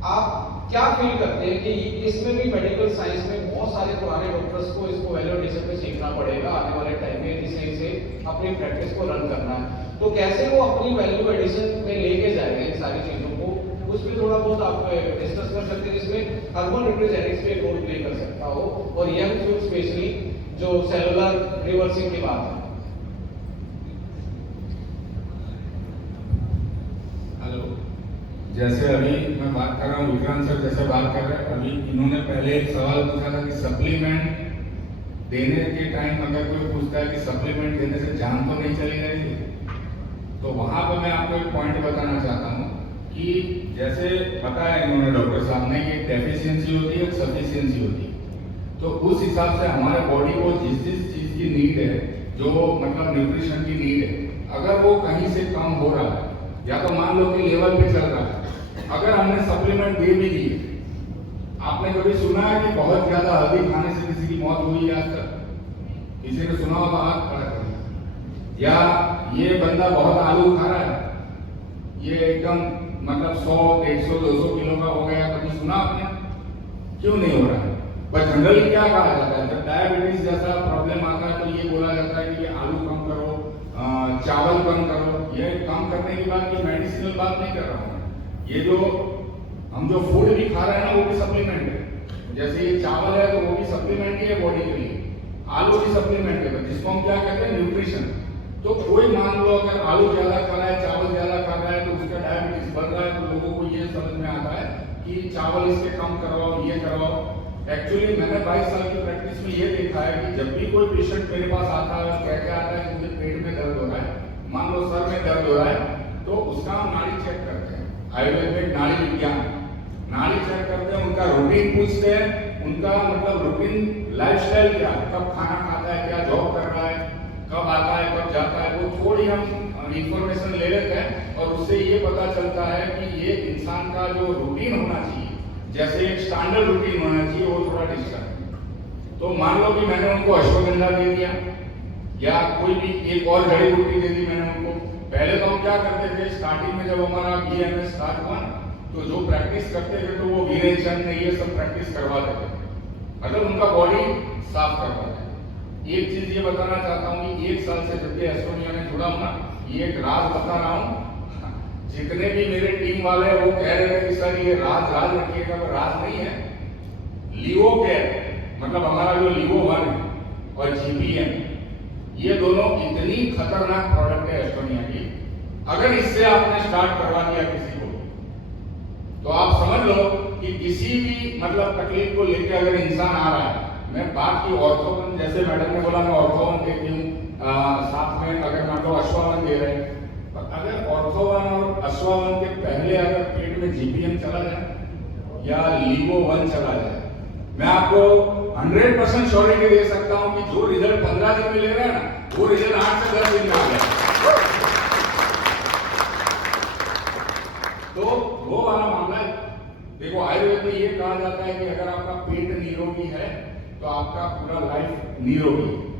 आप क्या फील करते हैं कि इसमें भी मेडिकल साइंस में बहुत सारे पुराने डॉक्टर्स को इसको वैल्यू एडिशन में सीखना पड़ेगा आने वाले टाइम में, जिससे अपनी प्रैक्टिस को रन करना है, तो कैसे वो अपनी वैल्यू एडिशन में लेके जाएंगे इन सारी चीजों को, उस पर थोड़ा बहुत आप डिस्कस कर सकते हैं, जिसमें हार्मोन न्यूट्रिजेनिक्स पे रोल प्ले कर सकता हो और यंग फ्यूल स्पेशली जो सेलुलर रिवर्सिंग की बात है। हेलो, जैसे अभी मैं बात कर रहा हूँ, विक्रांत सर जैसे बात कर रहे हैं, अभी इन्होंने पहले एक सवाल पूछा था कि सप्लीमेंट देने के टाइम अगर कोई पूछता है कि सप्लीमेंट देने से जान तो नहीं चली जाएगी, तो वहां पर मैं आपको एक पॉइंट बताना चाहता हूँ कि जैसे बताया इन्होंने डॉक्टर साहब ने कि डेफिशिएंसी होती है, सफिशिएंसी होती है, तो उस हिसाब से हमारे बॉडी को जिस जिस चीज की नीड है, जो मतलब न्यूट्रिशन की नीड है, अगर वो कहीं से कम हो रहा है या तो मान लो कि लेवल पे चल रहा है, अगर हमने सप्लीमेंट दे भी दी, आपने कभी सुना है कि बहुत ज्यादा हल्दी खाने से किसी की मौत हुई है आज तक? किसी ने सुना होगा, हाथ खड़ा करिए। या ये बंदा बहुत आलू खा रहा है, ये एकदम मतलब 100, 150, 200 किलो का हो गया, कभी सुना आपने? क्यों नहीं हो रहा है? बस जनरली क्या कहा जाता है, जब डायबिटीज जैसा प्रॉब्लम आता है तो ये बोला जाता है कि ये आलू कम करो, चावल कम करो। ये कम करने की बात, ये मेडिसिनल बात नहीं कर रहा हूँ, ये जो हम जो फूड भी खा रहे हैं ना, वो भी सप्लीमेंट है। जैसे ये चावल है तो वो भी सप्लीमेंट ही है बॉडी के लिए, आलू भी सप्लीमेंट है, जिसको हम क्या कहते हैं, न्यूट्रिशन। तो कोई मान लो अगर आलू ज्यादा खा रहा है, चावल ज्यादा खा रहा है, तो उसका डायबिटीज बढ़ रहा है, तो लोगों को ये समझ में आता है कि चावल इसके कम करवाओ, ये करवाओ। एक्चुअली मैंने 22 साल की प्रैक्टिस में ये देखा है कि जब भी कोई पेशेंट मेरे पास आता है, कह के आता है कि मुझे पेट में दर्द हो रहा है, मान लो सर में दर्द हो रहा है, तो उसका हम नाड़ी चेक करते हैं, आयुर्वेदिक नाड़ी विज्ञान, नाड़ी चेक करते हैं, उनका रूटीन पूछते हैं, उनका मतलब रूटीन लाइफस्टाइल क्या है, कब खाना खाता है, क्या जॉब कर रहा है, कब आता है, कब जाता है, वो थोड़ी हम इंफॉर्मेशन ले लेते हैं और उससे ये पता चलता है कि ये इंसान का जो रूटीन होना चाहिए, जैसे एक स्टैंडर्ड रूटीन होना चाहिए, वो थोड़ा डिस्टर्ब है। तो मान लो कि मैंने उनको अश्वगंधा दे दिया या कोई भी एक और जड़ी बूटी दे दी मैंने उनको। पहले तो हम क्या करते थे, स्टार्टिंग में जब हमारा BMS स्टार्ट हुआ, तो जो प्रैक्टिस करते थे तो वो विरेचन ये सब प्रैक्टिस करवाते थे, मतलब उनका बॉडी साफ करवाते थे। एक चीज ये बताना चाहता हूँ कि 1 साल से जब भी एस्ट्रोनिया में जुड़ा हूँ ना, ये एक राज बता रहा हूँ, जितने भी मेरे टीम वाले हैं वो कह रहे थे कि सर ये राज रखिएगा, पर राज नहीं है। लिवो केयर मतलब हमारा जो लिवो 1 और GPM, ये दोनों इतनी खतरनाक प्रोडक्ट है एस्टोनिया की, अगर इससे आपने स्टार्ट करवा दिया किसी को, तो आप समझ लो कि किसी भी मतलब तकलीफ को लेकर अगर इंसान आ रहा है, मैं बात की ऑर्थोवन, जैसे मैडम ने बोला मैं ऑर्थोवन देती हूँ, साथ में अगर मान लो अश्वावन दे रहे हैं, अगर ऑर्थोवन और अश्वावन के पहले अगर पेट में GPM चला जाए या लिवो 1 चला जाए, मैं आपको 100% श्योरिटी दे सकता हूं कि जो रिजल्ट 15 दिन में ले रहा है ना, वो रिजल्ट 8 से 10 दिन में आ जाए। तो वो वाला मामला है। देखो आयुर्वेद में ये कहा जाता है कि अगर आपका पेट निरोगी है तो आपका पूरा लाइफ निरोगी है।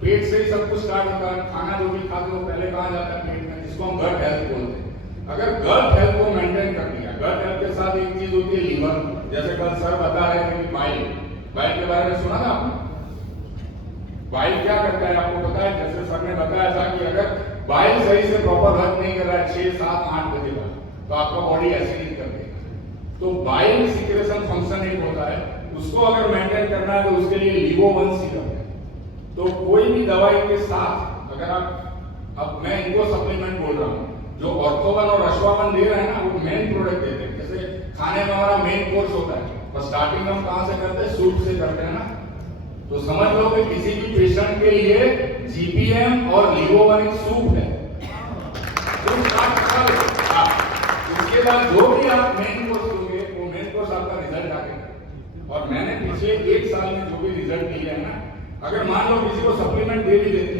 पेट से ही सब कुछ स्टार्ट होता है, खाना जो भी खाते हो पहले कहा जाता है पेट में, जिसको हम गट हेल्थ बोलते हैं। अगर गट हेल्थ को मेंटेन कर दिया, गट हेल्थ के साथ एक चीज होती है लीवर, जैसे कल सर बता रहे थे कि बाइल के बारे में सुना था आपने? बाइल क्या करता है आपको पता है? जैसे सर ने बताया था कि अगर बाइल सही से प्रॉपर वर्क नहीं कर रहा है 6, 7, 8 बजे बाद, तो आपका बॉडी एसिडिक कर देगा। तो बाइल सिक्रेशन फंक्शन एक होता है, उसको अगर मेंटेन करना है तो उसके लिए लिवो 1 सीरम है। तो कोई भी दवाई के साथ अगर आप, अब मैं इनको सप्लीमेंट बोल रहा हूँ, जो ऑर्थोवन और अश्वावन दे रहे हैं ना, वो मेन प्रोडक्ट देते हैं। जैसे खाने में हमारा मेन कोर्स होता है, और स्टार्टिंग हम कहाँ से करते हैं? सूप से करते हैं ना। तो समझ लो कि किसी भी पेशेंट के लिए GPM और लिवो 1 एक सूप है। बाद जो भी आप मेन कोर्स दोगे वो मेन कोर्स आपका रिजल्ट आएगा। और मैंने पिछले 1 साल में जो भी रिजल्ट दिया है ना, अगर मान लो किसी को सप्लीमेंट दे भी देते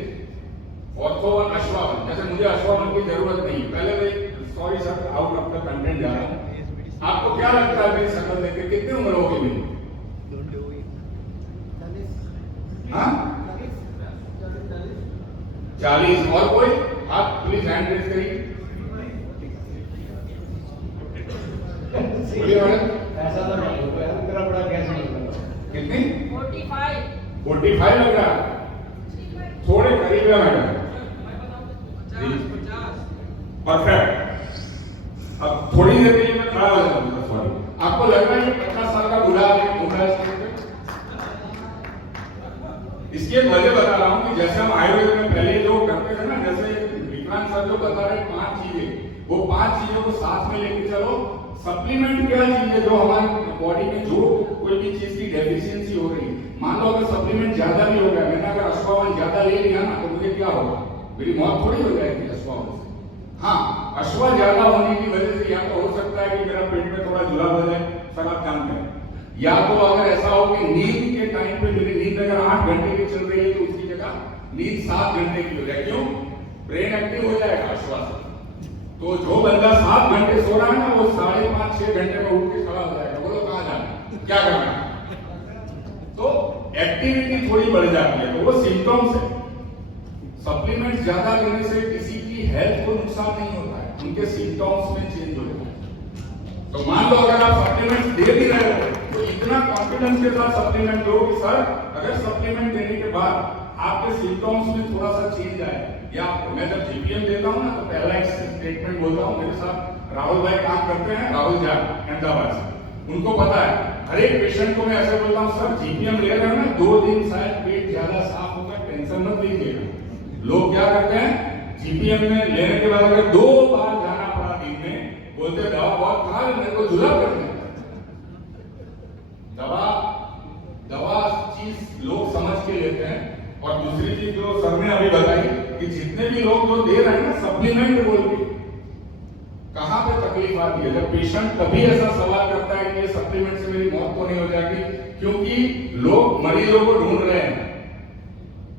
ऑर्थोवन अश्वावन, जैसे मुझे अश्वावन की जरूरत नहीं, पहले sorry sir out of the content जा रहा हूँ। आपको क्या लगता है मेरी शक्ल देख के कितनी उम्र होगी मेरी? हाँ 40। और कोई आप प्लीज हैंड रेज करिए। ऐसा तो नहीं होगा यार, तेरा बड़ा कैसे होगा? कितनी? 45 लग रहा है, थोड़े करीब है मैडम। 50 परफेक्ट। अब थोड़ी देर के लिए मैं खड़ा हो जाता हूँ, सॉरी। आपको लग रहा है 50 साल का बूढ़ा घूम रहा है? इसकी एक वजह बता रहा हूँ कि जैसे हम आयुर्वेद में पहले जो करते थे ना, जैसे विक्रांत सर जो बता रहे 5 चीजें, वो 5 चीजों को साथ में लेके चलो। सप्लीमेंट क्या चीज है जो हमारे बॉडी में जो कोई भी चीज की डेफिशिएंसी हो रही है, मान लो अगर सप्लीमेंट ज्यादा भी हो गया, मैंने अगर अश्वावन ज्यादा ले लिया ना, तो मुझे क्या होगा? मेरी मौत थोड़ी हो जाएगी अश्वावन से। हाँ, अश्वा ज्यादा होने की वजह से या तो हो सकता है कि मेरा पेट में थोड़ा जुलाब हो जाए, सर आप जानते हैं, या तो अगर ऐसा हो कि नींद के टाइम पे मेरी नींद अगर 8 घंटे की चल रही है तो उसकी जगह नींद 7 घंटे की हो जाए। क्यों? ब्रेन एक्टिव हो जाएगा अश्वा से। तो जो बंदा 7 घंटे सो रहा है ना, वो 5.5-6 घंटे में उठ के खड़ा हो जाएगा। बोलो कहाँ जाना, क्या करना? तो एक्टिविटी थोड़ी बढ़ जाती है, तो वो सिम्टम्स है। सप्लीमेंट ज्यादा लेने से किसी की हेल्थ को नुकसान नहीं होता है, उनके सिम्टम्स में चेंज हो जाता है। तो मान लो अगर आप सप्लीमेंट दे भी रहे हो तो इतना कॉन्फिडेंस के साथ सप्लीमेंट दो कि सर अगर सप्लीमेंट देने के बाद आपके सिम्टम्स में थोड़ा सा चेंज आए, या मैं जब जीपीएम देता हूँ ना तो पहला एक स्टेटमेंट बोलता हूँ। मेरे साथ राहुल भाई काम करते हैं, राहुल झा अहमदाबाद से, उनको पता है। हर एक पेशेंट को मैं ऐसे बोलता हूँ, सर जीपीएम ले रहे हो ना, 2 दिन शायद पेट ज्यादा साफ होगा, टेंशन मत लीजिएगा। लोग क्या करते हैं, जीपीएम में लेने के बाद अगर 2 बार जाना पड़ा दिन में, बोलते दवा बहुत खा, मेरे को जुलाब करते हैं। दवा चीज लोग समझ के लेते हैं। और दूसरी चीज जो सर ने अभी बताई कि जितने भी लोग जो दे रहे हैं ना सप्लीमेंट बोल के, कहां पे तकलीफ आती है? जब पेशेंट कभी ऐसा सवाल करता है कि ये सप्लीमेंट से मेरी मौत तो नहीं हो जाएगी, क्योंकि लोग मरीजों को ढूंढ रहे हैं।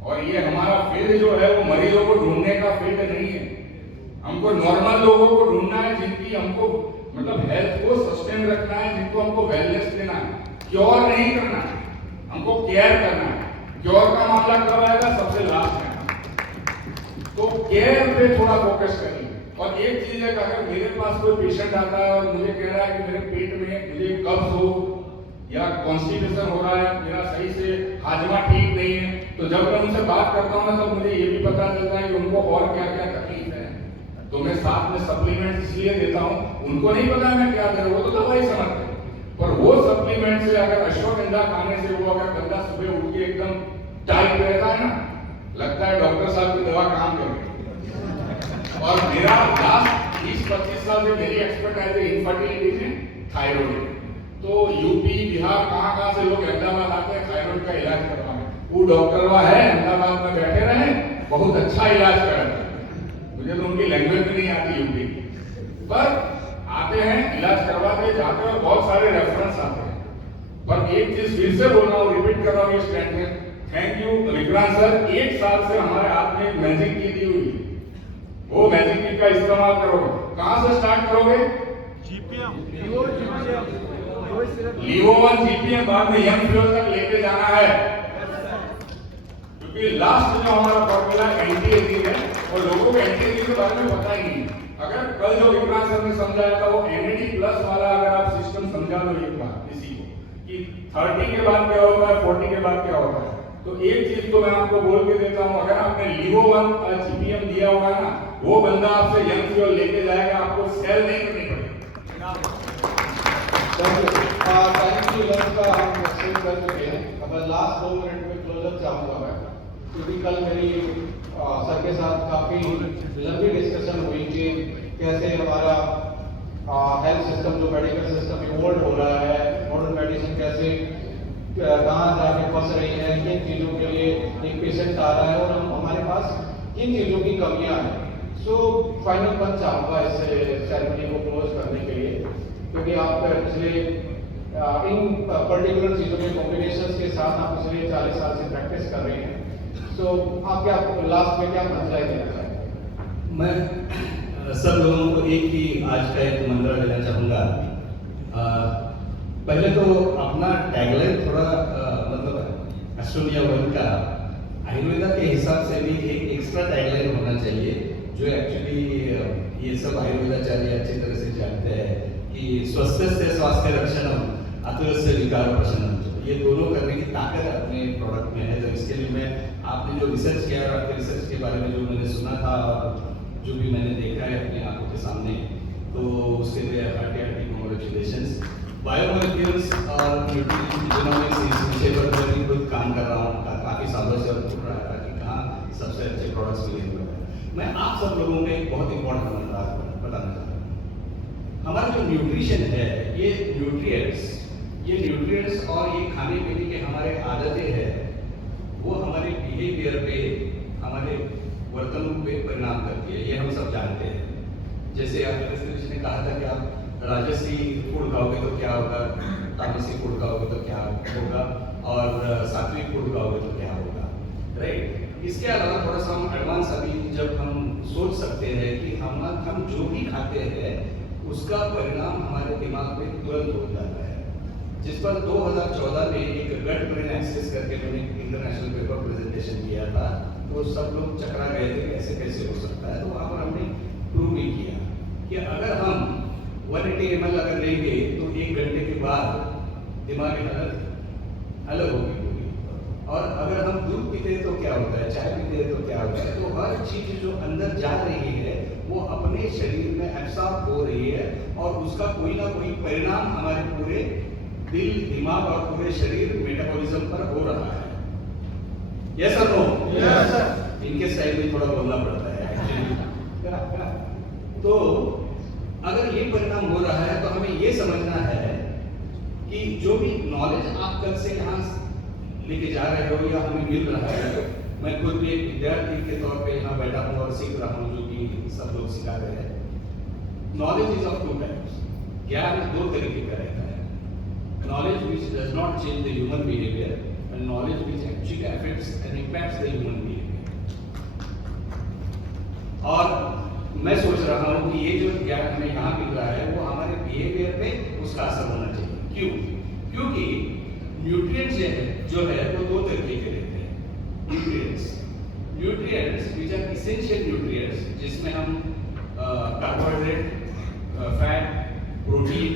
और ये हमारा फील्ड जो है वो मरीजों को ढूंढने का फील्ड नहीं है। हमको नॉर्मल लोगों को ढूंढना है, जिनकी हमको मतलब हेल्थ को सस्टेन रखना है, जिनको हमको वेलनेस देना है, क्योर नहीं करना है, हमको केयर करना है। क्योर का मामला कब आएगा? सबसे लास्ट में। तो केयर पे थोड़ा फोकस करिए। और एक चीज है कि अगर मेरे पास कोई पेशेंट आता है और मुझे कह रहा है कि मेरे पेट में मुझे कब्ज हो या कॉन्स्टिपेशन हो रहा है, मेरा सही से हाजमा ठीक नहीं है, तो जब मैं उनसे बात करता हूँ ना, तो मुझे ये भी पता चलता है कि उनको और क्या क्या तकलीफ है। तो मैं साथ में सप्लीमेंट इसलिए देता हूँ, उनको नहीं पता मैं क्या दे रहा हूँ, वो तो दवाई समझते हैं। पर वो सप्लीमेंट से अगर अश्वगंधा खाने से वो अगर बंदा सुबह उठ के एकदम टाइट रहता है ना, लगता है डॉक्टर साहब की दवा काम कर रही है। और मेरा लास्ट 20-25 साल से मेरी एक्सपर्टाइज है इनफर्टिलिटी में, थायराइड है। तो यूपी बिहार कहाँ से लोग अहमदाबाद आते हैं थायराइड का इलाज करवाने। वो डॉक्टर वहाँ है अहमदाबाद में बैठे रहे, बहुत अच्छा इलाज कर रहे हैं। मुझे तो उनकी लैंग्वेज भी नहीं आती यूपी की, पर आते हैं, इलाज करवाते जाते हैं और बहुत सारे रेफरेंस आते हैं। पर एक चीज फिर से बोल रहा हूँ, रिपीट कर रहा हूँ ये स्टैंड में, थैंक यू विक्रांत सर। 1 साल से हमारे हाथ में एक मैजिक की दी हुई, वो मैजिक की का इस्तेमाल करोगे। कहां से स्टार्ट करोगे? लीवो1 जीपीएम, बाद में यंग फ्यूल तक लेके जाना है, क्योंकि लास्ट जो हमारा फॉर्मूला एंटी एजिंग है और लोगों को एंटी एजिंग के बारे में पता ही नहीं है। अगर कल जो विक्रांत सर ने समझाया था वो एनएडी प्लस वाला अगर आप सिस्टम समझा लो एक बार किसी को कि 30 के बाद क्या होता है, 40 के बाद क्या होता है, तो एक चीज तो मैं आपको बोल के देता हूं, अगर आपने लीवो1 जीपीएम दिया हुआ है ना, वो बंदा आपसे यंग फ्यूल लेके जाएगा, आपको सेल नहीं करनी पड़ेगी। थैंक यू लंच का हम एक्सचेंज कर चुके हैं। अब लास्ट 2 मिनट में क्लोजअप चाहूंगा मैं, क्योंकि कल मेरी सर के साथ काफी लंबी डिस्कशन हुई कि कैसे हमारा हेल्थ सिस्टम जो मेडिकल सिस्टम इवॉल्व हो रहा है, मॉडर्न मेडिसिन कैसे कहाँ जाके फंस रही है, किन चीज़ों के लिए एक पेशेंट आ रहा है और हम हमारे पास किन चीज़ों की कमियां हैं। सो फाइनल पद चाहूँगा इस सेरेमनी को क्लोज करने के लिए, क्योंकि आप पिछले इन पर्टिकुलर चीज़ों के कॉम्बिनेशंस के साथ आप पिछले 40 साल से प्रैक्टिस कर रहे हैं। सो आप क्या लास्ट में क्या मंत्र देना चाहेंगे? मैं सब लोगों को एक ही आज का एक मंत्र देना चाहूँगा। पहले तो अपना टैगलाइन थोड़ा मतलब एस्ट्रोनिया वर्ल्ड का आयुर्वेदा के हिसाब से भी एक एक्स्ट्रा टैगलाइन होना चाहिए, जो एक्चुअली ये सब आयुर्वेदाचार्य अच्छी तरह से जानते हैं कि स्वस्थ से स्वास्थ्य रक्षणम अतुलस्य विकार प्रशमनम, ये दोनों करने की ताकत अपने प्रोडक्ट में है। तो इसके लिए मैं आपने जो रिसर्च किया और आपके रिसर्च के बारे में जो मैंने सुना था और जो भी मैंने देखा है अपनी आंखों के सामने, तो उसके लिए हार्टी कांग्रेचुलेशंस। बायोमोलिक्यूल्स और न्यूट्रिशनिक्स इस विषय पर मैं खुद काम कर रहा हूँ काफ़ी सालों से और ढूंढ रहा था कि कहाँ सबसे अच्छे प्रोडक्ट्स मिले हुए हैं। मैं आप सब लोगों को एक बहुत इंपॉर्टेंट मंत्र बताना चाहता हूँ। हमारा जो न्यूट्रिशन है, ये न्यूट्रिएंट्स और ये खाने पीने के हमारे आदतें हैं, वो हमारे बिहेवियर पे, हमारे वर्तन पे परिणाम करती है, ये हम सब जानते हैं। जैसे आपने ने कहा था कि आप राजसी फूड खाओगे तो क्या होगा, तामसी फूड खाओगे तो क्या होगा, और सात्विक फूड खाओगे तो क्या होगा, राइट। इसके अलावा थोड़ा सा हम एडवांस अभी जब हम सोच सकते हैं कि हम जो भी खाते हैं उसका परिणाम हमारे दिमाग में तुरंत हो जाता है। जिस पर 2014 में एक गट ब्रेन एक्सेस करके मैंने इंटरनेशनल पेपर प्रेजेंटेशन किया था, तो सब लोग चकरा गए थे कि ऐसे कैसे हो सकता है। तो वहाँ पर हमने प्रूव भी किया कि अगर हम 180 ml अगर लेंगे तो 1 घंटे के बाद दिमागी हालत अलग होगी। और अगर हम दूध पीते हैं तो क्या होता है, चाय पीते हैं तो क्या होता है। तो हर चीज जो अंदर जा रही है वो अपने शरीर में एब्सॉर्ब हो रही है और उसका कोई ना कोई परिणाम हमारे पूरे दिल, दिमाग और पूरे शरीर मेटाबॉलिज्म पर हो रहा है। यस और नो? Yes sir. इनके स्टाइल में थोड़ा बोलना पड़ता है एक्चुअली। तो अगर ये परिणाम हो रहा है तो हमें ये समझना है कि जो भी नॉलेज आप कल से यहाँ लेके जा रहे हो या हमें मिल रहा है, मैं खुद भी एक विद्यार्थी के तौर पे यहाँ बैठा हूँ और सीख रहा हूँ, जो कि सब लोग सिखा रहे हैं। नॉलेज इज ऑफ 2 टाइप्स, ज्ञान 2 तरीके का रहता है। Knowledge which does not change the human behaviour and knowledge which actually affects and impacts the human behaviour. और मैं सोच रहा हूँ कि ये जो ज्ञान हमें यहाँ मिल रहा है वो हमारे बिहेवियर पे उसका असर होना चाहिए। क्यों? क्योंकि न्यूट्रिएंट्स जो है वो 2 तरीके के रहते हैं। Nutrients which are essential nutrients, जिसमें हम कार्बोहाइड्रेट, फैट, प्रोटीन,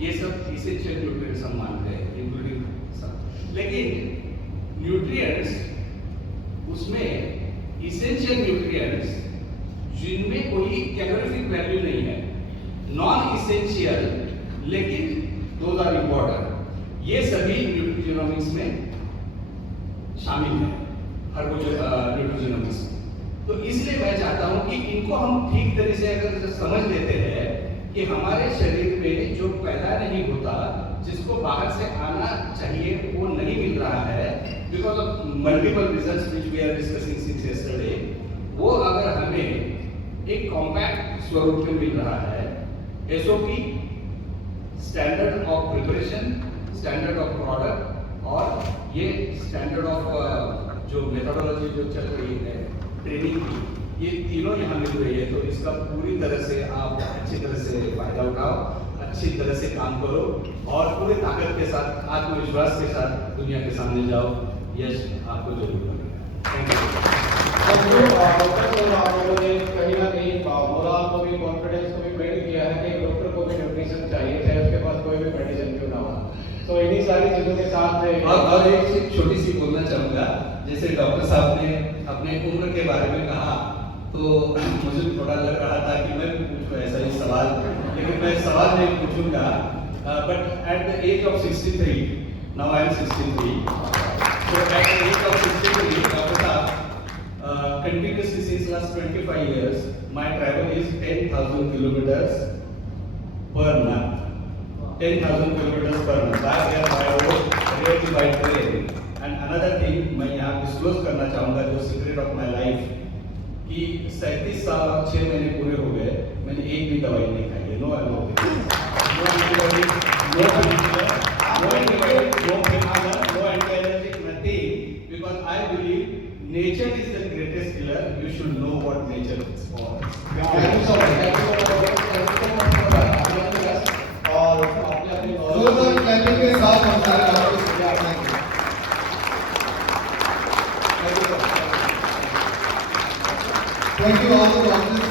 ये सब इसेंशियल न्यूट्रिएंट्स हम मानते हैं, इंक्लूडिंग सब। लेकिन न्यूट्रिएंट्स उसमें इसेंशियल न्यूट्रिएंट्स जिनमें कोई कैलोरीफिक वैल्यू नहीं है, नॉन इसेंशियल लेकिन दोज आर इंपॉर्टेंट, ये सभी न्यूट्रिजोनोमिक्स में शामिल है, न्यूट्रिजोनोमिक्स। तो इसलिए मैं चाहता हूं कि इनको हम ठीक तरह से अगर समझ लेते हैं कि हमारे शरीर में जो पैदा नहीं होता, जिसको बाहर से आना चाहिए वो नहीं मिल रहा है, because of multiple reasons which we are discussing since yesterday, वो अगर हमें एक कॉम्पैक्ट स्वरूप में मिल रहा है, SOP, standard of preparation, standard of product और ये स्टैंडर्ड ऑफ जो मेथोडोलॉजी जो चल रही है ट्रेनिंग की, ये तीनों यहाँ मिल रही है। तो इसका पूरी तरह से आप अच्छी तरह से फायदा उठाओ, अच्छी तरह से काम करो और पूरे ताकत के साथ, आत्मविश्वास के साथ दुनिया के सामने जाओ। यश आपको जरूर मिलेगा। Thank you. आप लोगों ने कहीं ना कहीं मोरल को भी, कॉन्फिडेंस को भी बिल्ड किया है कि डॉक्टर को भी न्यूट्रिशन चाहिए, चाहे उसके पास कोई भी मेडिसिन क्यों ना हो। तो इन्हीं सारी चीजों के साथ और एक चीज छोटी सी बोलना चाहूँगा, जैसे डॉक्टर साहब ने अपने उम्र के बारे में कहा, तो मुझे थोड़ा लग रहा था कि मैं पूछूं ऐसा ही सवाल, लेकिन मैं सवाल नहीं पूछूंगा। But at the age of 63, now I am 63, so at the age of 63, doctor साहब, continuously since last 25 years, my travel is 10,000 kilometers per month. 10,000 kilometers per month. By air, by road, rarely by train. And another thing, मैं यहाँ disclose करना चाहूँगा जो secret of my life, कि 37 साल और 6 महीने पूरे हो गए, मैंने एक भी दवाई नहीं खाई है, no allopathy, no antibiotic, no painkiller, no antibiotic, no painkiller, no anti allergic, nothing, because I believe nature is the greatest healer, you should know what nature is for. Thank you so much, thank you so much, thank you so much for आपके best और आपने अपनी जोरदार clapping के साथ हम सारे doctors को thank you all the doctors